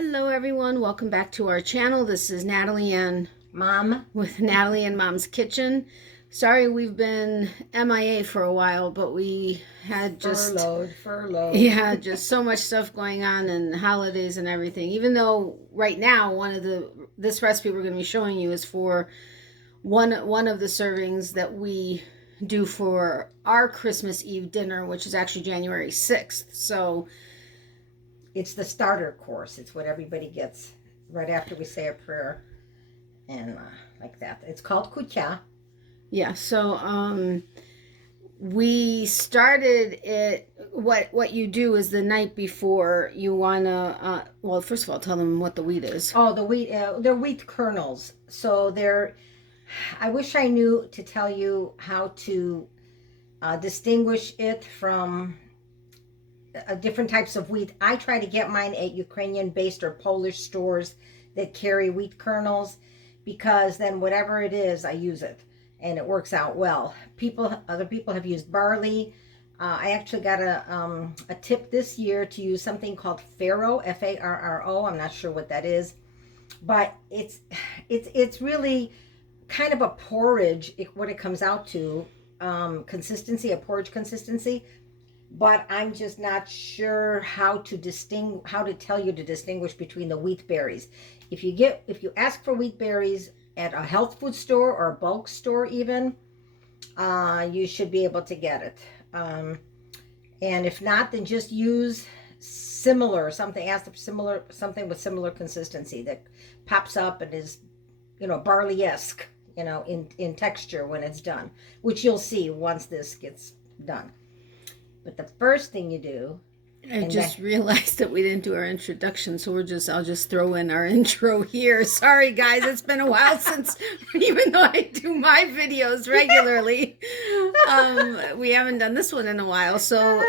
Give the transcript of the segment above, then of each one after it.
Hello everyone, welcome back to our channel. This is Natalie and Mom. with Natalie and Mom's Kitchen. Sorry we've been MIA for a while, but we had Furloughed. yeah, just so much stuff going on and holidays and everything. Even though right now this recipe we're going to be showing you is for one of the servings that we do for our Christmas Eve dinner, which is actually January 6th. So It's the starter course. It's what everybody gets right after we say a prayer and like that. It's called kucha. yeah, so we started it. What you do is the night before you wanna well, first of all, tell them what the wheat is. Oh, the wheat. They're wheat kernels. So they're. I wish I knew to tell you how to distinguish it from different types of wheat. I try to get mine at Ukrainian-based or Polish stores that carry wheat kernels, because then whatever it is, I use it, and it works out well. Other people have used barley. I actually got a tip this year to use something called farro, F-A-R-R-O. I'm not sure what that is, but it's really kind of a porridge. What it comes out to, consistency, a porridge consistency. But I'm just not sure how to tell you to distinguish between the wheat berries. If you ask for wheat berries at a health food store or a bulk store even, you should be able to get it. And if not, then just use something with similar consistency that pops up and is, barley-esque, in texture when it's done, which you'll see once this gets done. But the first thing you do, I just realized that we didn't do our introduction, so I'll just throw in our intro here. Sorry guys, it's been a while since, even though I do my videos regularly, we haven't done this one in a while. So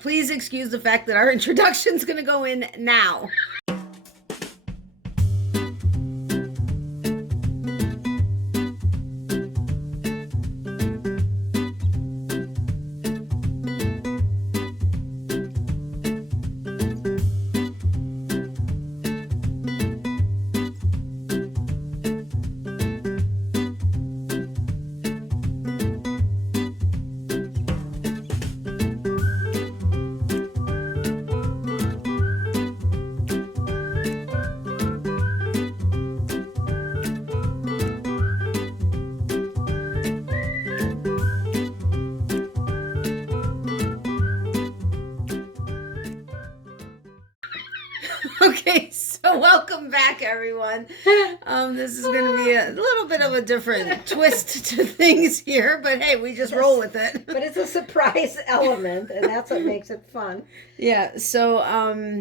please excuse the fact that our introduction's gonna go in now. Okay, so welcome back, everyone. This is going to be a little bit of a different twist to things here, but hey, we just roll with it. But it's a surprise element, and that's what makes it fun. Yeah, so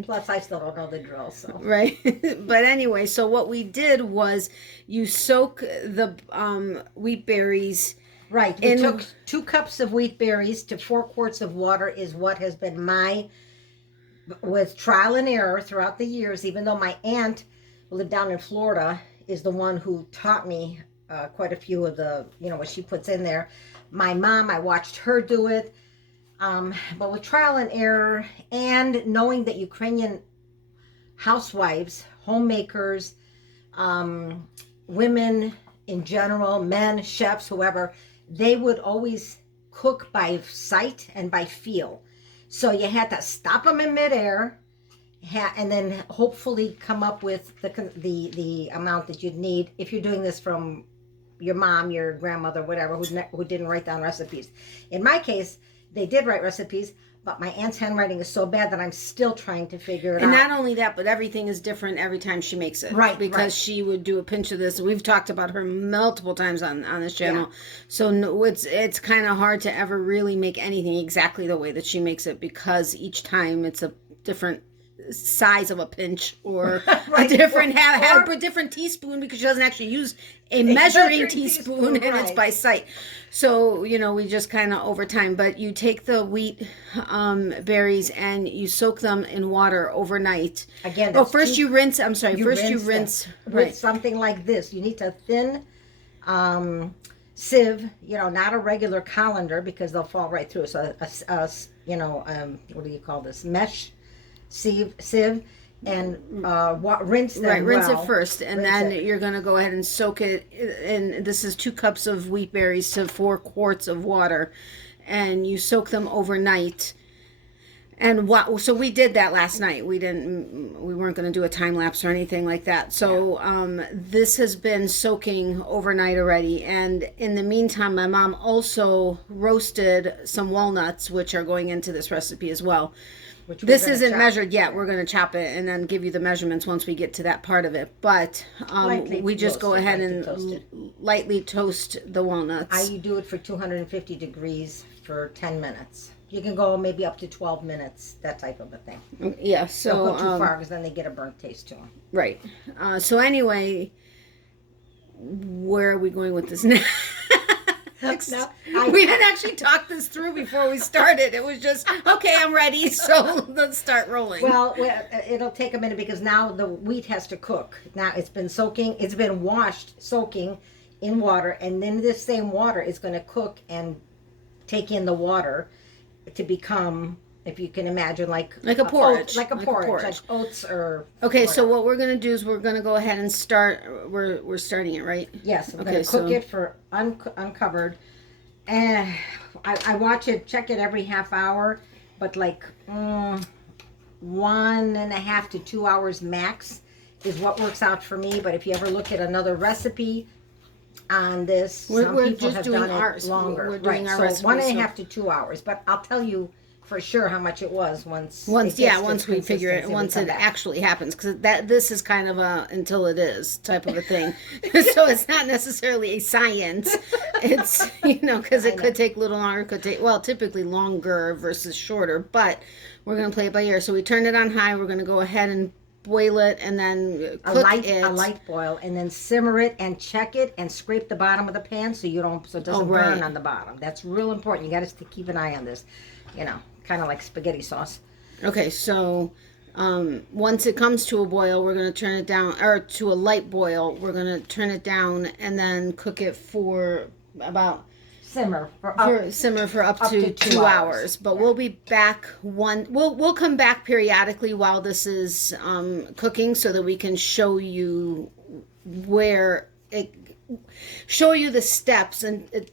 plus I still don't know the drill, so right. But anyway, so what we did was you soak the wheat berries. Right. We took 2 cups of wheat berries to 4 quarts of water is what has been with trial and error throughout the years, even though my aunt, who lived down in Florida, is the one who taught me quite a few of the, what she puts in there. My mom, I watched her do it. But with trial and error and knowing that Ukrainian housewives, homemakers, women in general, men, chefs, whoever, they would always cook by sight and by feel. So you had to stop them in midair, and then hopefully come up with the amount that you'd need if you're doing this from your mom, your grandmother, whatever, who didn't write down recipes. In my case, they did write recipes, but my aunt's handwriting is so bad that I'm still trying to figure it out. And not only that, but everything is different every time she makes it. Right. Because she would do a pinch of this. We've talked about her multiple times on this channel. Yeah. So no, it's kind of hard to ever really make anything exactly the way that she makes it, because each time it's a different size of a pinch, or right. a different have a different teaspoon, because she doesn't actually use a measuring teaspoon, and right. It's by sight. So we just kind of over time. But you take the wheat berries and you soak them in water overnight. Again, first you rinse. I'm sorry. First you rinse with something like this. You need to thin sieve. Not a regular colander, because they'll fall right through. So what do you call this? Mesh sieve. and rinse them Right, rinse well. it first, and Rinse then it. you're gonna go ahead and soak it. And this is 2 cups of wheat berries to 4 quarts of water, and you soak them overnight. And what? So we did that last night. We didn't. We weren't going to do a time lapse or anything like that. So this has been soaking overnight already. And in the meantime, my mom also roasted some walnuts, which are going into this recipe as well. Which we're This gonna isn't chop. measured yet. We're going to chop it and then give you the measurements once we get to that part of it. But Lightly we just go roasted, ahead lightly and toasted. lightly toast the walnuts. I do it for 250 degrees for 10 minutes. You can go maybe up to 12 minutes, that type of a thing. Yeah. Don't So go too far because then they get a burnt taste to them. right. So anyway, where are we going with this now? No, We had actually talked this through before we started. It was just, okay, I'm ready, so let's start rolling. Well, it'll take a minute because now the wheat has to cook. Now it's been soaking, it's been washed, soaking in water, and then this same water is going to cook and take in the water to become, if you can imagine, like a porridge. like oats or. Okay, so whatever. what we're going to do is we're going to go ahead and start, we're starting it, right? Yes, I'm Okay, going to cook so- it for uncovered. And I watch it, check it every half hour, but like 1.5 to 2 hours max is what works out for me. But if you ever look at another recipe on this, some We're people just have doing done ours. it longer. We're doing right, our so recipe, 1.5 to 2 hours. But I'll tell you for sure how much it was once Once it gets to once we figure it, consistency, we once come it back. actually happens, because this is kind of a until it is type of a thing. So it's not necessarily a science. It's because it could take a little longer, could take typically longer versus shorter, but we're gonna play it by ear. So we turned it on high. We're gonna go ahead and boil it and then cook it. A light boil, and then simmer it and check it and scrape the bottom of the pan so it doesn't right. burn on the bottom. That's real important. You got to keep an eye on this. Kind of like spaghetti sauce. Okay, so once it comes to a boil, we're going to turn it down, or to a light boil, we're going to turn it down and then cook it for about Simmer simmer for up up to to 2 2 hours. But we'll be back we'll come back periodically while this is cooking so that we can show you show you the steps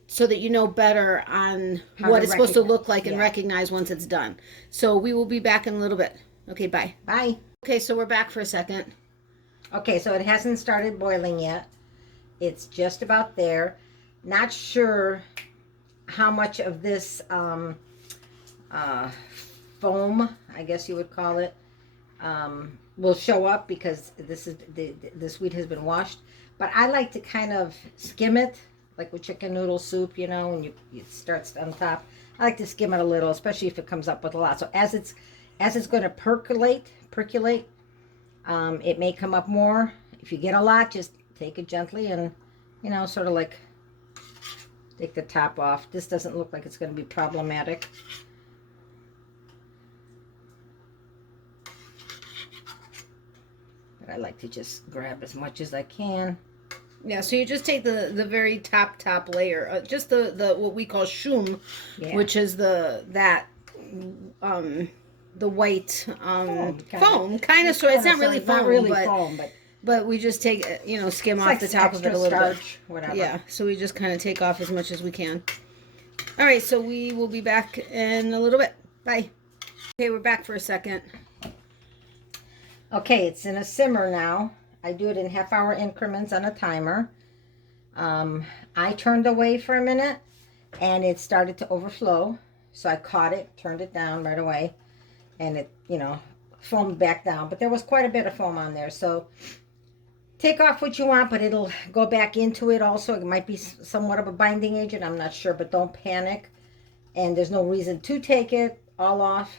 so that you know better on what it's supposed to look like and yeah. recognize once it's done. So we will be back in a little bit. Okay, bye. Bye. Okay, so we're back for a second. Okay, so it hasn't started boiling yet. It's just about there. Not sure how much of this foam, I guess you would call it, will show up because this wheat has been washed. But I like to kind of skim it, like with chicken noodle soup, and it starts on top. I like to skim it a little, especially if it comes up with a lot. So as it's going to percolate, it may come up more. If you get a lot, just take it gently and, sort of like take the top off. This doesn't look like it's going to be problematic. But I like to just grab as much as I can. Yeah, so you just take the very top layer, just the what we call shum, Yeah. which is the white foam kind of. So it's not really foam, but we just take skim off like the top of it a extra little starch, whatever. bit. Yeah, so we just kind of take off as much as we can. All right, so we will be back in a little bit. Bye. Okay, we're back for a second. Okay, it's in a simmer now. I do it in half-hour increments on a timer. I turned away for a minute, and it started to overflow. So I caught it, turned it down right away, and it, foamed back down. But there was quite a bit of foam on there. So take off what you want, but it'll go back into it also. It might be somewhat of a binding agent. I'm not sure, but don't panic. And there's no reason to take it all off.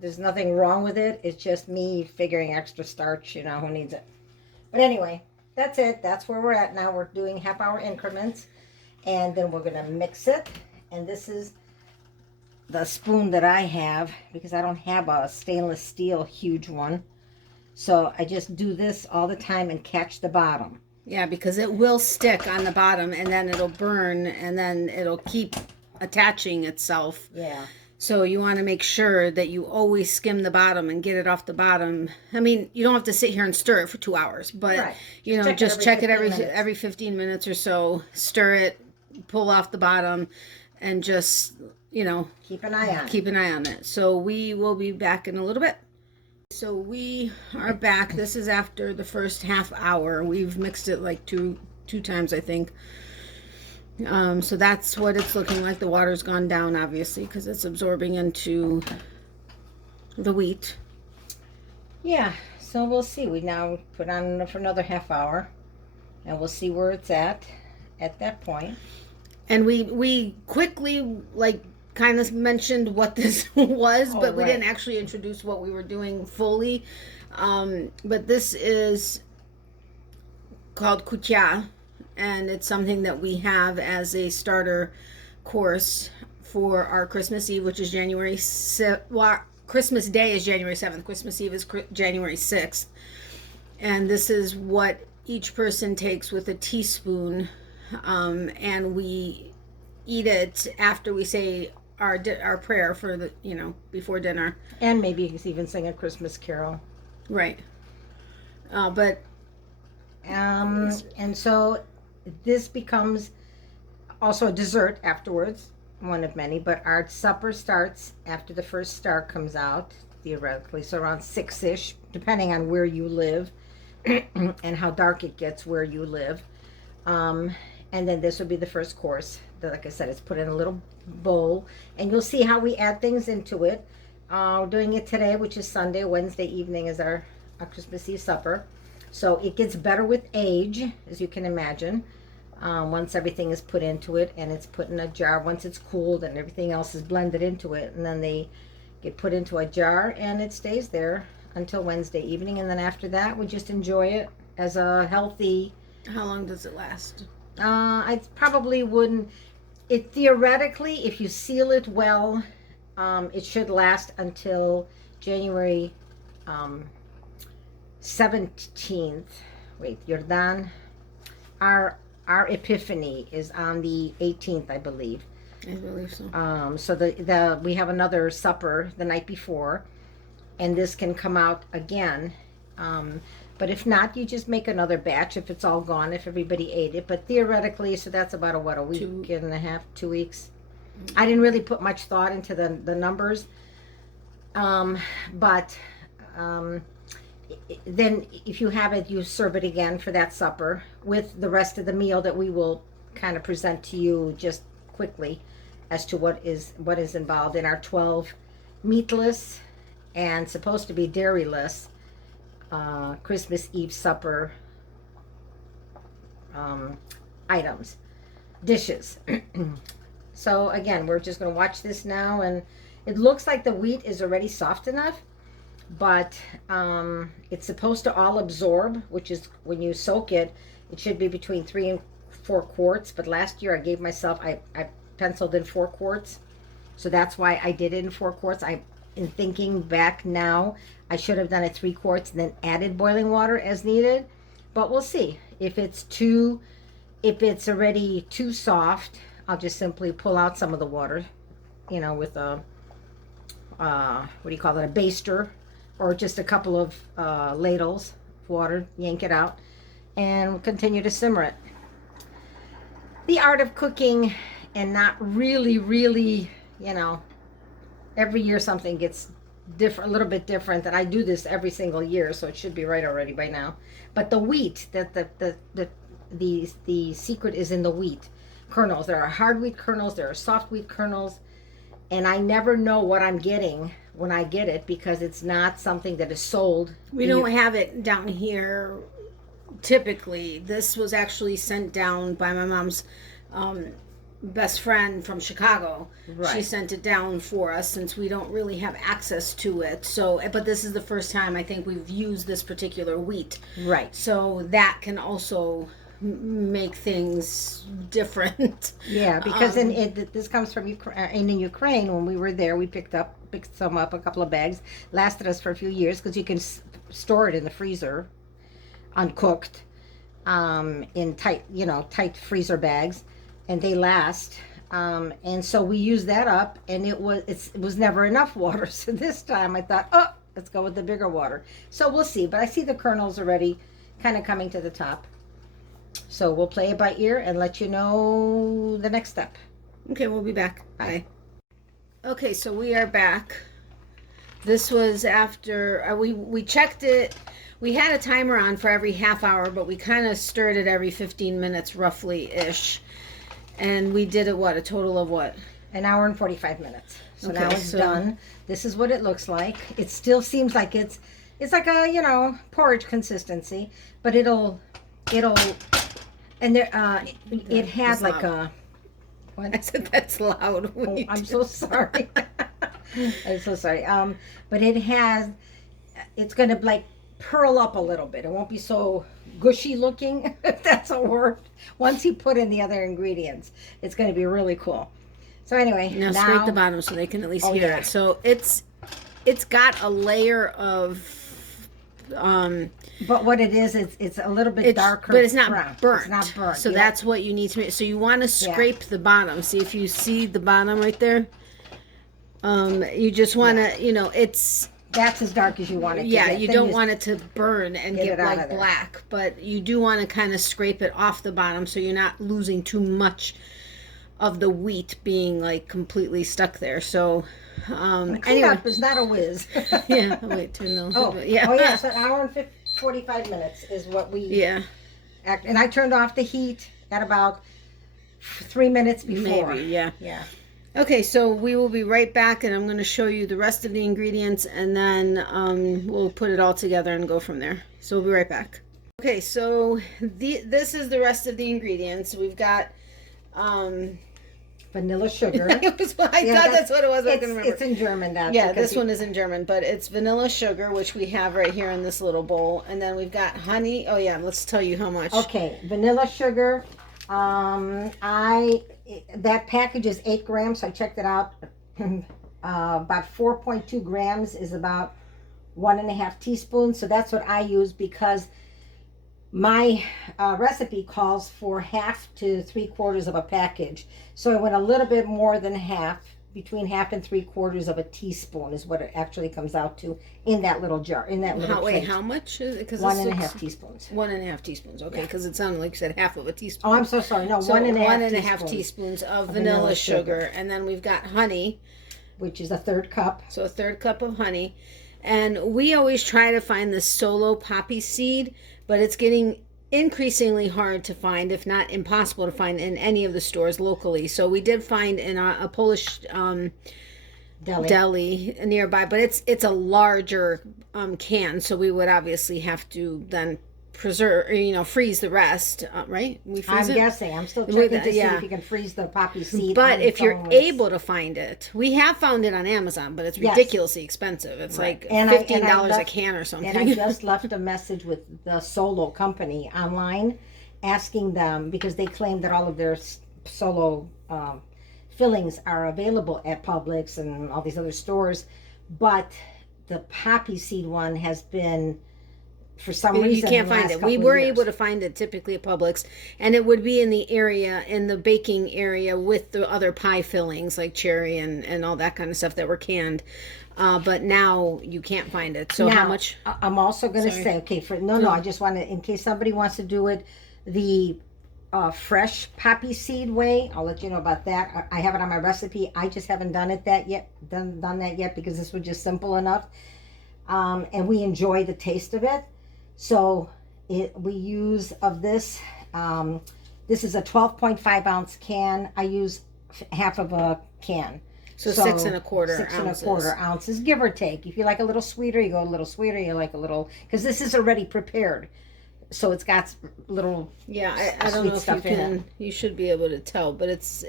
There's nothing wrong with it. It's just me figuring extra starch, who needs it. But anyway, that's it. That's where we're at now. We're doing half-hour increments. And then we're going to mix it. And this is the spoon that I have because I don't have a stainless steel huge one. So I just do this all the time and catch the bottom. Yeah, because it will stick on the bottom and then it'll burn and then it'll keep attaching itself. Yeah. So you want to make sure that you always skim the bottom and get it off the bottom. I mean, you don't have to sit here and stir it for 2 hours, but Right. you know, just check it 15 minutes. every 15 minutes or so. Stir it, pull off the bottom, and just, you know, Keep an eye on it. keep an eye on it. So we will be back in a little bit. So we are back. This is after the first half hour. We've mixed it like two times, I think. So that's what it's looking like. The water's gone down, obviously, because it's absorbing into the wheat. Yeah, so we'll see. We now put on for another half hour, and we'll see where it's at that point. And we quickly, like, kind of mentioned what this was, but we right. didn't actually introduce what we were doing fully. But this is called kutia, and it's something that we have as a starter course for our Christmas Eve, which is January 7th. Well, Christmas Day is January 7th. Christmas Eve is January 6th. And this is what each person takes with a teaspoon, and we eat it after we say our prayer for the, you know, before dinner. And maybe you can even sing a Christmas carol. Right. But and so this becomes also a dessert afterwards, one of many, but our supper starts after the first star comes out, theoretically, so around 6-ish, depending on where you live and how dark it gets where you live. And then this would be the first course. Like I said, it's put in a little bowl, and you'll see how we add things into it. We're doing it today, which is Sunday. Wednesday evening is our Christmas Eve supper. So it gets better with age, as you can imagine. Once everything is put into it, and it's put in a jar, once it's cooled and everything else is blended into it, and then they get put into a jar, and it stays there until Wednesday evening. And then after that, we just enjoy it as a healthy. how long does it last? I probably wouldn't. It theoretically, if you seal it well, it should last until January 17th. Wait, Yordan. Our Epiphany is on the 18th, I believe. I believe so. So the we have another supper the night before, and this can come out again. But if not, you just make another batch if it's all gone, if everybody ate it. But theoretically, so that's about a week and a half, 2 weeks. I didn't really put much thought into the numbers. But then if you have it, you serve it again for that supper with the rest of the meal that we will kind of present to you just quickly as to what is involved in our 12 meatless and supposed to be dairyless Christmas Eve supper dishes. So again, we're just going to watch this now, and it looks like the wheat is already soft enough, but it's supposed to all absorb, which is when you soak it, it should be between 3 and 4 quarts. But last year I gave myself, I penciled in 4 quarts, so that's why I did it in 4 quarts. In thinking back now, I should have done it 3 quarts and then added boiling water as needed. But we'll see. If it's already too soft, I'll just simply pull out some of the water, you know, with a what do you call it, a baster, or just a couple of ladles of water, yank it out, and continue to simmer it. The art of cooking, and not really, you know, every year something gets different, a little bit different, and I do this every single year, so it should be right already by now. But the wheat, the secret is in the wheat kernels. There are hard wheat kernels, there are soft wheat kernels, and I never know what I'm getting when I get it, because it's not something that is sold. We don't have it down here typically. This was actually sent down by my mom's best friend from Chicago. Right. She sent it down for us since we don't really have access to it. So, but this is the first time I think we've used this particular wheat. Right. So that can also make things different. Yeah, because this comes from Ukraine. In Ukraine, when we were there, we picked some up, a couple of bags. Lasted us for a few years because you can store it in the freezer, uncooked, in tight freezer bags, and they last. And so we used that up, and it was never enough water. So this time I thought, oh, let's go with the bigger water. So we'll see. But I see the kernels already kind of coming to the top. So we'll play it by ear and let you know the next step. Okay, we'll be back. Bye. Okay, so we are back. This was after we checked it. We had a timer on for every half hour, but we kind of stirred it every 15 minutes roughly-ish. And we did it, a total of what? An hour and 45 minutes. So Okay, now it's so- done. This is what it looks like. It still seems like it's like a, porridge consistency, but it'll, and there, it has It's like loud. what? I said that's loud. Oh, I'm so sorry. I'm so sorry. But it's gonna like pearl up a little bit. It won't be so gushy looking, if that's a word. Once you put in the other ingredients, it's gonna be really cool. So anyway, Now scrape the bottom so they can at least Oh, hear yeah. it. So it's got a layer of but what it is, it's a little bit darker, but it's not brown. burnt. It's not burnt. So You that's what you need to make. So you want to scrape the bottom. See if you see the bottom right there. You just want to, it's that's as dark as you want it to yeah. get. You Then don't want it to burn and get get it out like of there. black, but you do want to kind of scrape it off the bottom so you're not losing too much of the wheat being like completely stuck there. So anyway, Cleanup is not a whiz. yeah. Wait, turn the Oh yeah. So an hour and 45 minutes is what we yeah. and I turned off the heat at about 3 minutes before. Maybe, yeah. Yeah. Okay, so we will be right back, and I'm going to show you the rest of the ingredients, and then we'll put it all together and go from there. So we'll be right back. Okay, so this is the rest of the ingredients. We've got Vanilla sugar. I thought that's what it was. I couldn't remember. It's in German. That Yeah, this one is in German, but it's vanilla sugar, which we have right here in this little bowl, and then we've got honey. Oh yeah, let's tell you how much. Okay, vanilla sugar. That package is 8 grams. So I checked it out. About 4.2 grams is about 1.5 teaspoons. So that's what I use because my recipe calls for 1/2 to 3/4 of a package. So I went a little bit more than half, between 1/2 and 3/4 of a teaspoon is what it actually comes out to in that little jar, in that little plate. How much? Because 1.5 teaspoons. 1.5 teaspoons. Okay, because it sounded like you said half of a teaspoon. Oh, I'm so sorry. No, So 1.5 teaspoons of vanilla sugar. And then we've got honey, which is a 1/3 cup. so a 1/3 cup of honey. And we always try to find the solo poppy seed, but it's getting increasingly hard to find, if not impossible to find in any of the stores locally. So we did find in a Polish deli nearby, but it's a larger can, so we would obviously have to then freeze the rest, right? We freeze I'm it. guessing. I'm still checking to see yeah. if you can freeze the poppy seed. But on if you're its own. able to find it, we have found it on Amazon, but it's Yes. ridiculously expensive. It's like And I $15 a left- can or something. And I just left a message with the Solo company online, asking them because they claim that all of their Solo fillings are available at Publix and all these other stores, but the poppy seed one has been, for some reason, you can't in the find last it. We couple were of able years. to find it typically at Publix, and it would be in the area, in the baking area, with the other pie fillings like cherry and all that kind of stuff that were canned. But now you can't find it. So how Now, much? I'm also going to Sorry. say, okay, I just want to, in case somebody wants to do it, the fresh poppy seed way, I'll let you know about that. I have it on my recipe. I just haven't done that yet because this was just simple enough. And we enjoy the taste of it. So we use of this. This is a 12.5 ounce can. I use half of a can. So 6 1/4 6 ounces. 1/4 ounces, give or take. If you like a little sweeter, you go a little sweeter. You like a little, because this is already prepared, so it's got little. Yeah, I don't sweet know if you stuff in can. You should be able to tell, but it's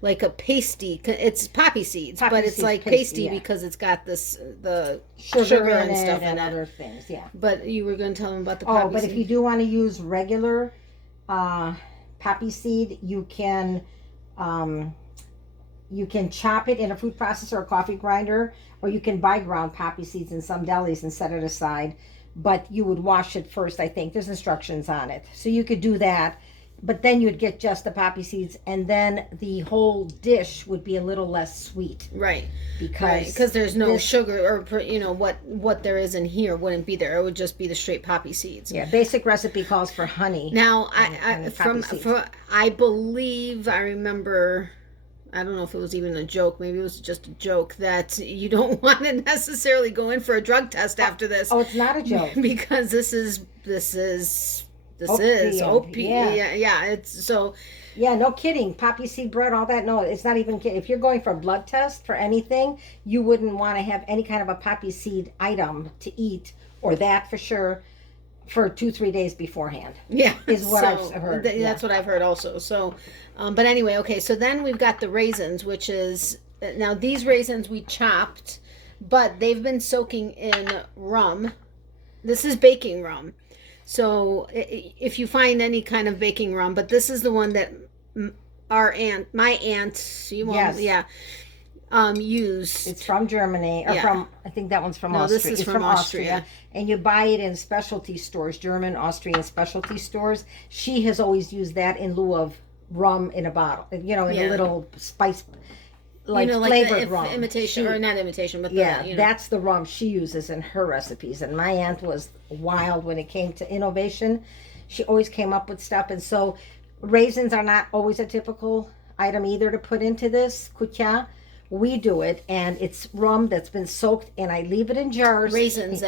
like a pasty. It's poppy seeds, Poppy but it's seeds, like pasty, pasty yeah. because it's got the Sugar, and in stuff it in and it. other things, yeah. But you were going to tell them about the poppy Oh, but seed. if you do want to use regular poppy seed, you can chop it in a food processor or coffee grinder, or you can buy ground poppy seeds in some delis and set it aside. But you would wash it first, I think. There's instructions on it. So you could do that but then you'd get just the poppy seeds, and then the whole dish would be a little less sweet Right. because Because there's no this- sugar or what there is in here wouldn't be there. It would just be the straight poppy seeds. Yeah, basic recipe calls for honey. Now and the poppy seeds. I believe I remember. I don't know if it was even a joke. Maybe it was just a joke that you don't want to necessarily go in for a drug test after this. Oh, it's not a joke. Because this is Opium, opium. yeah. Yeah. It's so. Yeah, no kidding. Poppy seed bread, all that. No, it's not even kidding. If you're going for a blood test for anything, you wouldn't want to have any kind of a poppy seed item to eat, or that for sure, for 2-3 days beforehand. Yeah, is what I've heard. That's what I've heard also. So, but anyway, okay. So then we've got the raisins, which is now these raisins we chopped, but they've been soaking in rum. This is baking rum. So if you find any kind of baking rum, but this is the one that my aunt, Yes. yeah, used. It's from Germany, or Yeah. I think that one's from No, Austria. this is It's from Austria. And you buy it in specialty stores, German, Austrian specialty stores. She has always used that in lieu of rum in a bottle, in Yeah. a little spice, like like flavored the rum. imitation, She- or not imitation, but Yeah, the, that's the rum she uses in her recipes. And my aunt was wild when it came to innovation. She always came up with stuff. And so raisins are not always a typical item either to put into this kutia. We do it, and it's rum that's been soaked, and I leave it in jars. raisins.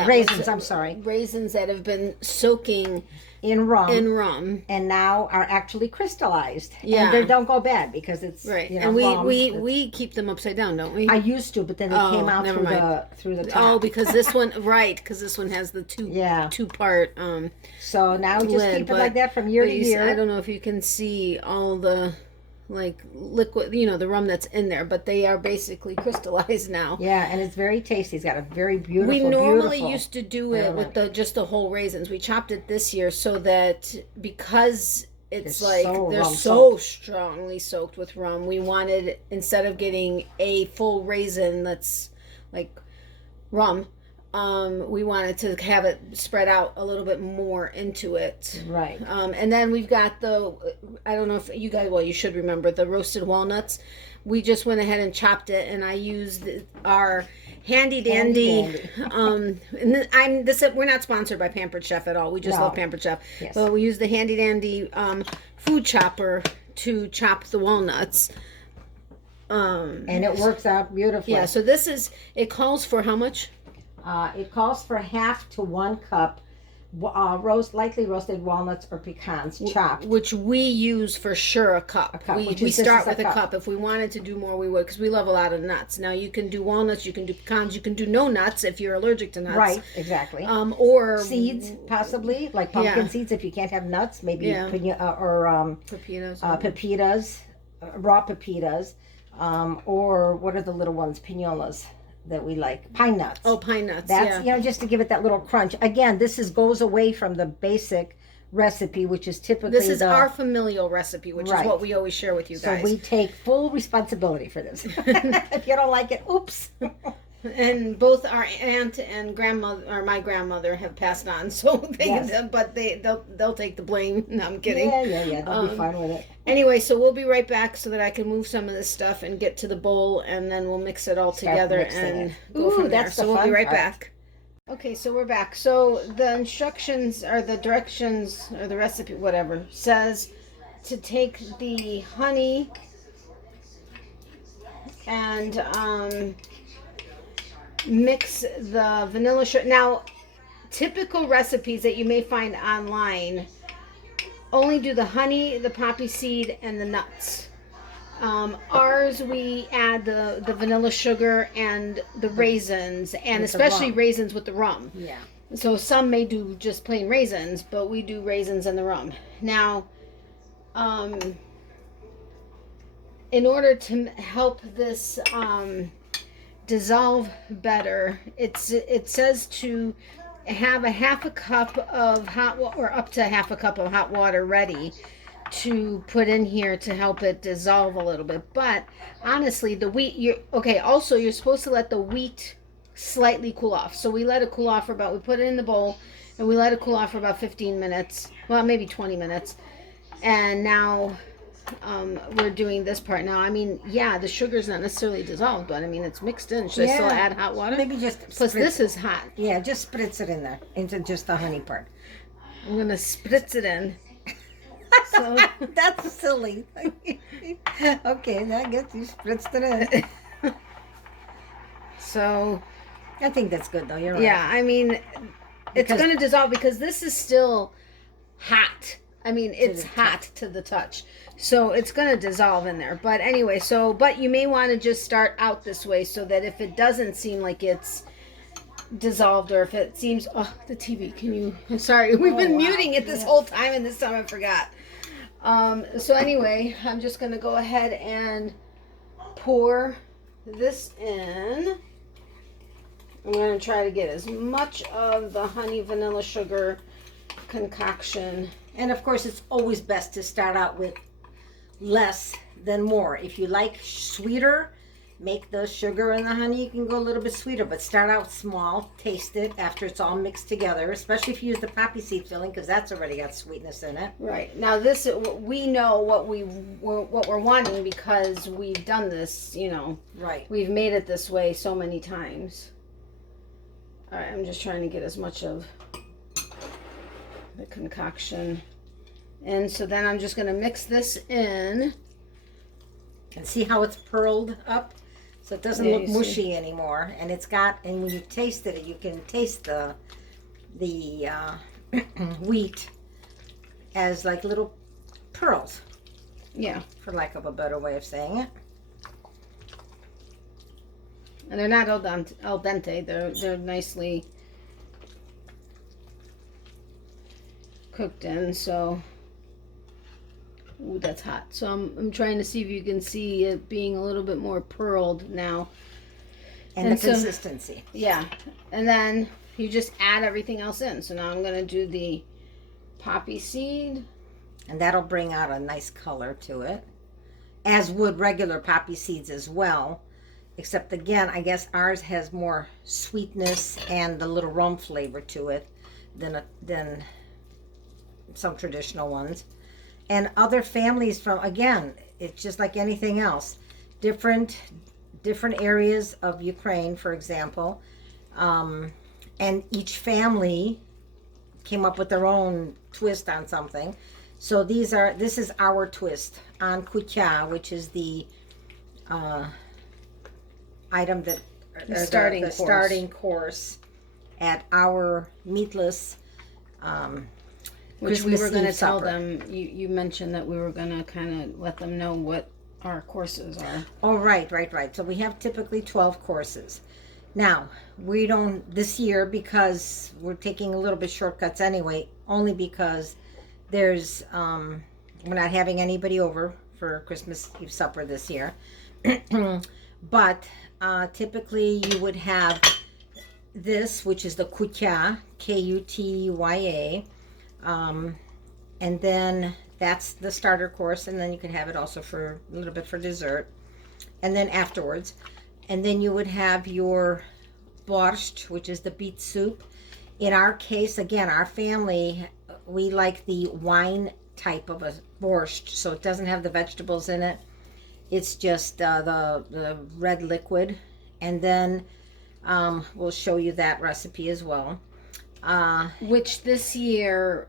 I'm sorry, Raisins that have been soaking in rum. in rum. And now are actually crystallized. Yeah. And they don't go bad because it's Right, you know, and rum. we keep them upside down, don't we? I used to, but then they Oh, came out never through the top. Oh, because this one, right? Because this one has the Yeah. two part So now just lid, keep it but- like that from year but to you see- year. I don't know if you can see all the like liquid, the rum that's in there, but they are basically crystallized now. Yeah, and it's very tasty. It's got a very beautiful. We normally beautiful used to do it with aroma. just the whole raisins. We chopped it this year so that because it's They're like so they're rum so strongly soaked with rum, we wanted, instead of getting a full raisin that's like rum, we wanted to have it spread out a little bit more into it. Right. And then we've got I don't know if you guys, well, you should remember the roasted walnuts. We just went ahead and chopped it, and I used our handy dandy. We're not sponsored by Pampered Chef at all. We just No. love Pampered Chef. Yes. But we use the handy dandy food chopper to chop the walnuts. And it works out beautifully. Yeah. So it calls for how much? It calls for 1/2 to 1 cup lightly roasted walnuts or pecans chopped. Which we use for sure a cup. We this start is a with a cup. cup. If we wanted to do more, we would, because we love a lot of nuts. Now you can do walnuts, you can do pecans, you can do no nuts if you're allergic to nuts. Right, exactly. Or Seeds, possibly, like pumpkin Yeah. seeds if you can't have nuts, maybe Yeah. pepitas, pepitas, raw pepitas, or what are the little ones, pinolas that we like, pine nuts. Oh, pine nuts. That's yeah. just to give it that little crunch. Again, this goes away from the basic recipe, which is typically This is our familial recipe, which Right. is what we always share with you So guys. we take full responsibility for this. If you don't like it, oops. And both our aunt and grandmother, or my grandmother, have passed on. So Yes. but they'll take the blame. No, I'm kidding. Yeah. They'll be fine with it. Anyway, so we'll be right back so that I can move some of this stuff and get to the bowl, and then we'll mix it all Start together mixing and it. go Ooh, from there. that's So the we'll be fun right part. back. Okay, so we're back. So the instructions, or the directions, or the recipe, whatever, says to take the honey and mix the vanilla sugar. Now, typical recipes that you may find online only do the honey, the poppy seed, and the nuts. Ours, we add the vanilla sugar and the raisins, and With the especially rum. raisins with the rum. Yeah. So some may do just plain raisins, but we do raisins and the rum. Now, in order to help this dissolve better, it says to have a 1/2 cup of hot water, or up to 1/2 cup of hot water ready to put in here to help it dissolve a little bit. But honestly, the wheat, also you're supposed to let the wheat slightly cool off. So we let it cool off we put it in the bowl and we let it cool off for about 15 minutes. Well, maybe 20 minutes. And now we're doing this part now. I mean, yeah, the sugar's not necessarily dissolved, but I mean, it's mixed in. Should I still add hot water? Maybe just Plus, this is hot. Yeah, just spritz it in there into just the honey part. I'm gonna spritz it in. So that's silly. Okay, that gets you spritzed it in. So I think that's good though. You're right. Yeah, I mean, it's going to dissolve because this is still hot. I mean, it's hot to the touch. So it's going to dissolve in there. But anyway, but you may want to just start out this way so that if it doesn't seem like it's dissolved, or if it seems, the TV, I'm sorry, we've been muting it this whole time, and this time I forgot. So anyway, I'm just going to go ahead and pour this in. I'm going to try to get as much of the honey vanilla sugar concoction. And of course, it's always best to start out with less than more. If you like sweeter, make the sugar and the honey, you can go a little bit sweeter, but start out small, taste it after it's all mixed together, especially if you use the poppy seed filling, because that's already got sweetness in it. Right. Now this, we know what we're wanting because we've done this, Right. We've made it this way so many times. All right, I'm just trying to get as much of the concoction. And so then I'm just going to mix this in. And see how it's pearled up? So it doesn't look mushy anymore. And and when you taste it, you can taste the wheat as like little pearls. Yeah. For lack of a better way of saying it. And they're not al dente. They're nicely cooked in. So, ooh, that's hot. So I'm trying to see if you can see it being a little bit more pearled now. And the consistency. Yeah. And then you just add everything else in. So now I'm going to do the poppy seed. And that'll bring out a nice color to it. As would regular poppy seeds as well. Except again, I guess ours has more sweetness and the little rum flavor to it than some traditional ones. And other families again, it's just like anything else. Different areas of Ukraine, for example. And each family came up with their own twist on something. So this is our twist on kutya, which is the item that the starting course at our meatless which we were going to tell supper. them. You mentioned that we were going to kind of let them know what our courses are. Oh, right. So we have typically 12 courses. Now, we don't this year because we're taking a little bit shortcuts anyway, only because there's we're not having anybody over for Christmas Eve supper this year. But typically you would have this, which is the kutya, Kutya, and then that's the starter course, and then you can have it also for a little bit for dessert, and then afterwards, and then you would have your borscht, which is the beet soup. In our case, again, our family, we like the wine type of a borscht, so it doesn't have the vegetables in it. It's just the red liquid, and then we'll show you that recipe as well. Which this year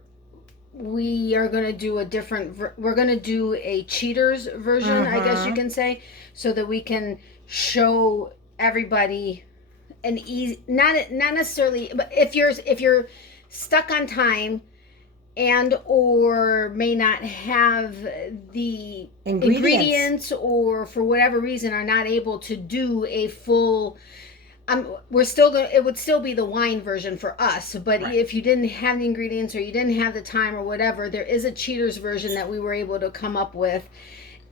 we are going to do we're going to do a cheaters version, I guess you can say, so that we can show everybody an easy, not necessarily, but if you're stuck on time and or may not have the ingredients or for whatever reason are not able to do a full, it would still be the wine version for us, but right. If you didn't have the ingredients or you didn't have the time or whatever, there is a cheaters version that we were able to come up with,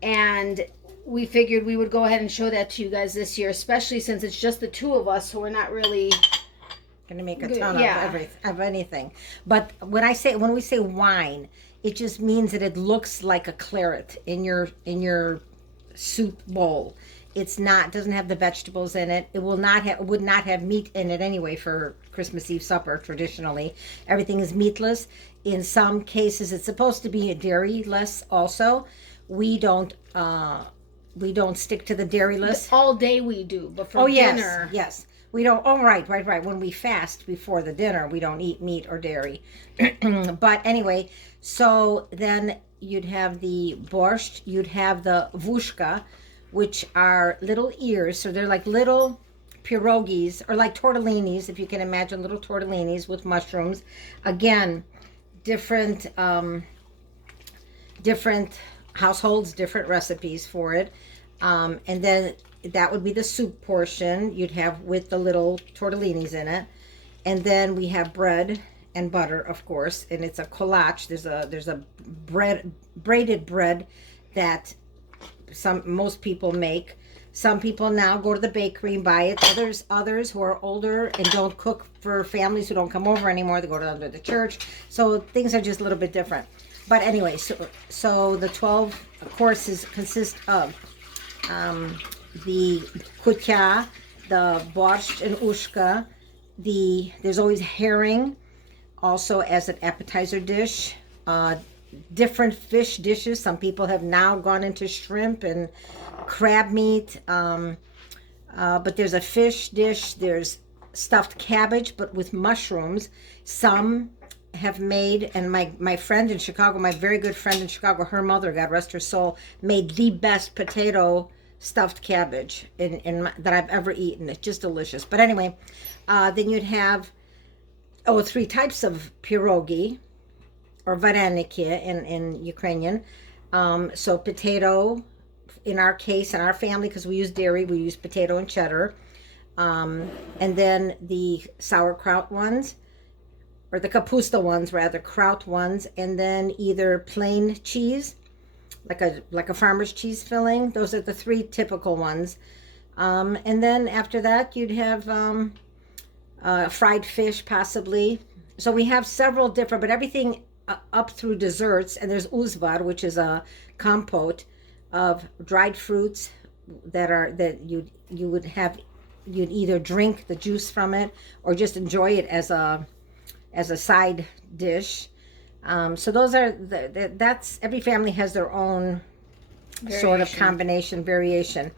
and we figured we would go ahead and show that to you guys this year, especially since it's just the two of us, so we're not really going to make a ton of anything. But when we say wine, it just means that it looks like a claret in your soup bowl. it's not, doesn't have the vegetables in it. It would not have meat in it anyway for Christmas Eve supper traditionally. Everything is meatless. In some cases, it's supposed to be dairy-less also. We don't stick to the dairy-less. All day we do, but for dinner. Yes. We don't, oh, right. When we fast before the dinner, we don't eat meat or dairy. But anyway, so then you'd have the borscht, you'd have the vushka, which are little ears. So they're like little pierogies, or like tortellinis, if you can imagine little tortellinis with mushrooms. Again, different households, different recipes for it. And then that would be the soup portion you'd have with the little tortellinis in it. And then we have bread and butter, of course, and it's a kolache. There's a braided bread that most people make. Some people now go to the bakery and buy it. Others who are older and don't cook for families who don't come over anymore, they go to under the church. So things are just a little bit different. But anyway, so the 12 courses consist of the kutya, the borscht and ushka. There's always herring, also as an appetizer dish. Different fish dishes. Some people have now gone into shrimp and crab meat. But there's a fish dish. There's stuffed cabbage, but with mushrooms. Some have made, and my friend in Chicago, my very good friend in Chicago, her mother, God rest her soul, made the best potato stuffed cabbage that I've ever eaten. It's just delicious. But anyway, then you'd have 3 types of pierogi, or vareniki in Ukrainian. So potato, in our case, in our family, because we use dairy, we use potato and cheddar. And then the sauerkraut ones, or the kapusta ones rather, kraut ones, and then either plain cheese, like a farmer's cheese filling. Those are the 3 typical ones. And then after that, you'd have fried fish, possibly. So we have several different, but everything up through desserts. And there's uzvar, which is a compote of dried fruits that you'd either drink the juice from it or just enjoy it as a side dish. So those are that's every family has their own sort of combination variation.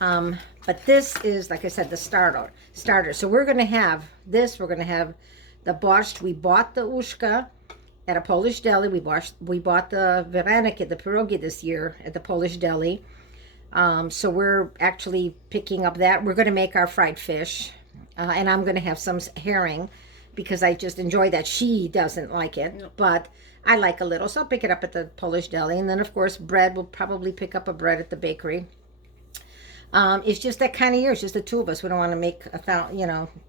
But this is, like I said, the starter. So we're going to have this. We're going to have the borscht. We bought the ushka at a Polish deli. We bought the vareniki, the pierogi, this year at the Polish deli. So we're actually picking up that. We're going to make our fried fish, and I'm going to have some herring, because I just enjoy that. She doesn't like it, but I like a little, so I'll pick it up at the Polish deli. And then, of course, bread. We'll probably pick up a bread at the bakery. It's just that kind of year. It's just the 2 of us. We don't want to make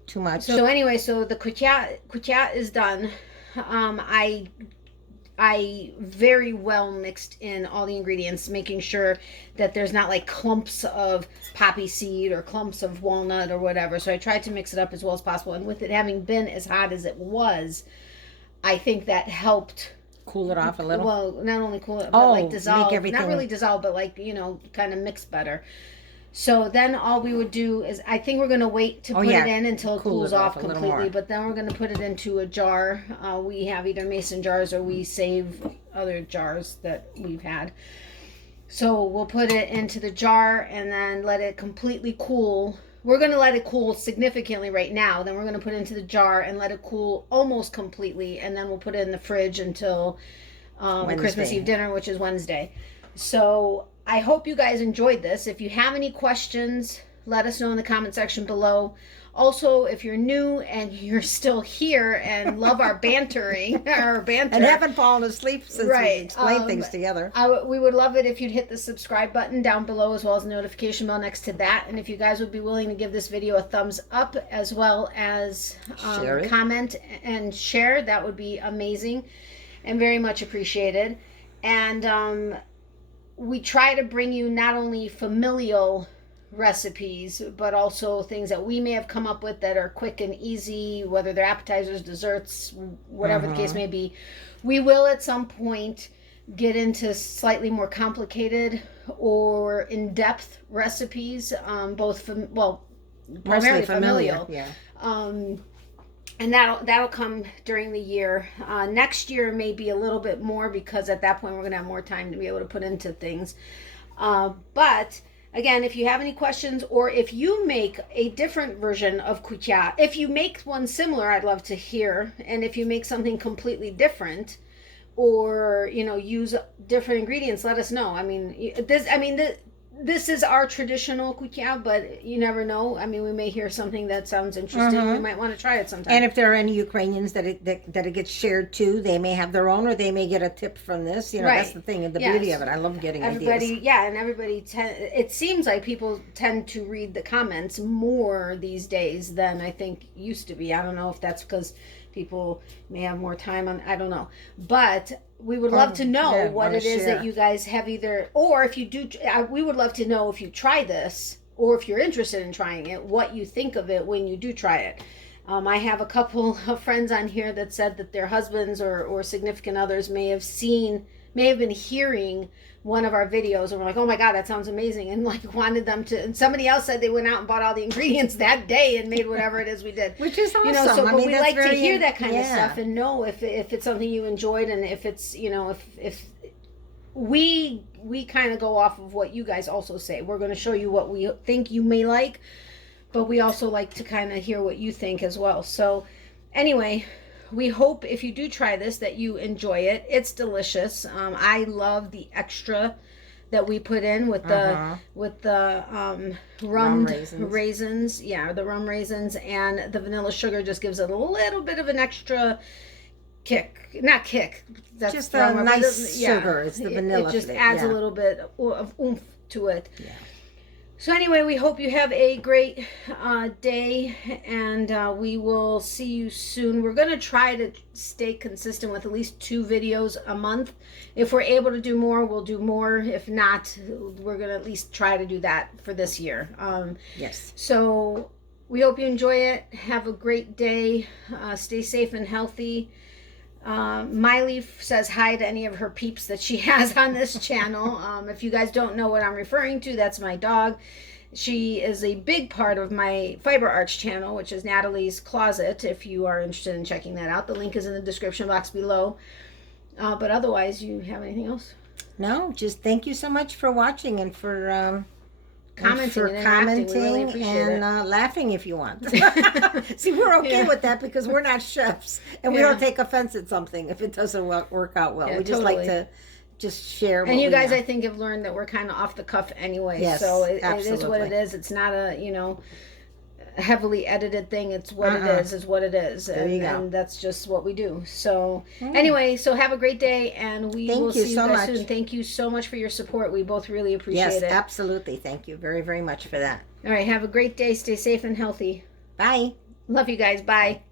too much. So anyway, so the kutya is done. I very well mixed in all the ingredients, making sure that there's not like clumps of poppy seed or clumps of walnut or whatever. So I tried to mix it up as well as possible. And with it having been as hot as it was, I think that helped cool it off a little. Well, not only cool it, but like dissolve. Make everything... Not really dissolve, but like, kind of mix better. So then all we would do is, I think we're going to wait to put it in until it cools off completely. But then we're going to put it into a jar. We have either mason jars or we save other jars that we've had. So we'll put it into the jar and then let it completely cool. We're going to let it cool significantly right now. Then we're going to put it into the jar and let it cool almost completely. And then we'll put it in the fridge until Christmas Eve dinner, which is Wednesday. So I hope you guys enjoyed this. If you have any questions, let us know in the comment section below. Also, if you're new and you're still here and love our banter, and haven't fallen asleep since we explained things together, we would love it if you'd hit the subscribe button down below, as well as the notification bell next to that. And if you guys would be willing to give this video a thumbs up, as well as comment and share, that would be amazing and very much appreciated. And we try to bring you not only familial recipes, but also things that we may have come up with that are quick and easy, whether they're appetizers, desserts, whatever the case may be. We will at some point get into slightly more complicated or in-depth recipes, both from, well, primarily Mostly familiar. familial. Yeah. And that'll come during the year. Next year may be a little bit more, because at that point we're gonna have more time to be able to put into things. But again, if you have any questions, or if you make a different version of kutia, if you make one similar, I'd love to hear. And if you make something completely different, or use different ingredients, let us know. I mean, this is our traditional kutia, but you never know. I mean, we may hear something that sounds interesting. We might want to try it sometime. And if there are any Ukrainians that it gets shared to, they may have their own, or they may get a tip from this. That's the thing, and the beauty of it. I love getting ideas. And everybody. It seems like people tend to read the comments more these days than I think used to be. I don't know if that's because people may have more time on. I don't know, but we would love to know what it is that you guys have either, or if you do, we would love to know if you try this, or if you're interested in trying it, what you think of it when you do try it. I have a couple of friends on here that said that their husbands or significant others may have been hearing one of our videos and were like, oh my God, that sounds amazing, and like wanted them to, and somebody else said they went out and bought all the ingredients that day and made whatever it is we did. Which is awesome. But we like to hear that kind of stuff and know if it's something you enjoyed, and if it's, if we kind of go off of what you guys also say. We're going to show you what we think you may like, but we also like to kind of hear what you think as well. So anyway, we hope if you do try this that you enjoy it. It's delicious. I love the extra that we put in with the rum raisins. Yeah, the rum raisins, and the vanilla sugar just gives it a little bit of an extra kick. Not kick. That's just a nice sugar. It's the vanilla. It just adds a little bit of oomph to it. Yeah. So anyway, we hope you have a great day, and we will see you soon. We're going to try to stay consistent with at least 2 videos a month. If we're able to do more, we'll do more. If not, we're going to at least try to do that for this year. Yes. So we hope you enjoy it. Have a great day. Stay safe and healthy. Miley says hi to any of her peeps that she has on this channel. If you guys don't know what I'm referring to, that's my dog. She is a big part of my Fiber Arts channel, which is Natalie's Closet, if you are interested in checking that out. The link is in the description box below. But otherwise, you have anything else? No, just thank you so much for watching and for commenting we really appreciate it. Laughing if you want. See, we're okay with that because we're not chefs, and we don't take offense at something if it doesn't work out well. We just like to share. And you guys, I think, have learned that we're kind of off the cuff anyway. Yes, so it is what it is. It's not a heavily edited thing. It's what it is what it is. And that's just what we do. So anyway, so have a great day, and we will see you guys soon. Thank you so much for your support. We both really appreciate it. Yes, absolutely. Thank you very, very much for that. All right, have a great day. Stay safe and healthy. Bye. Love you guys. Bye.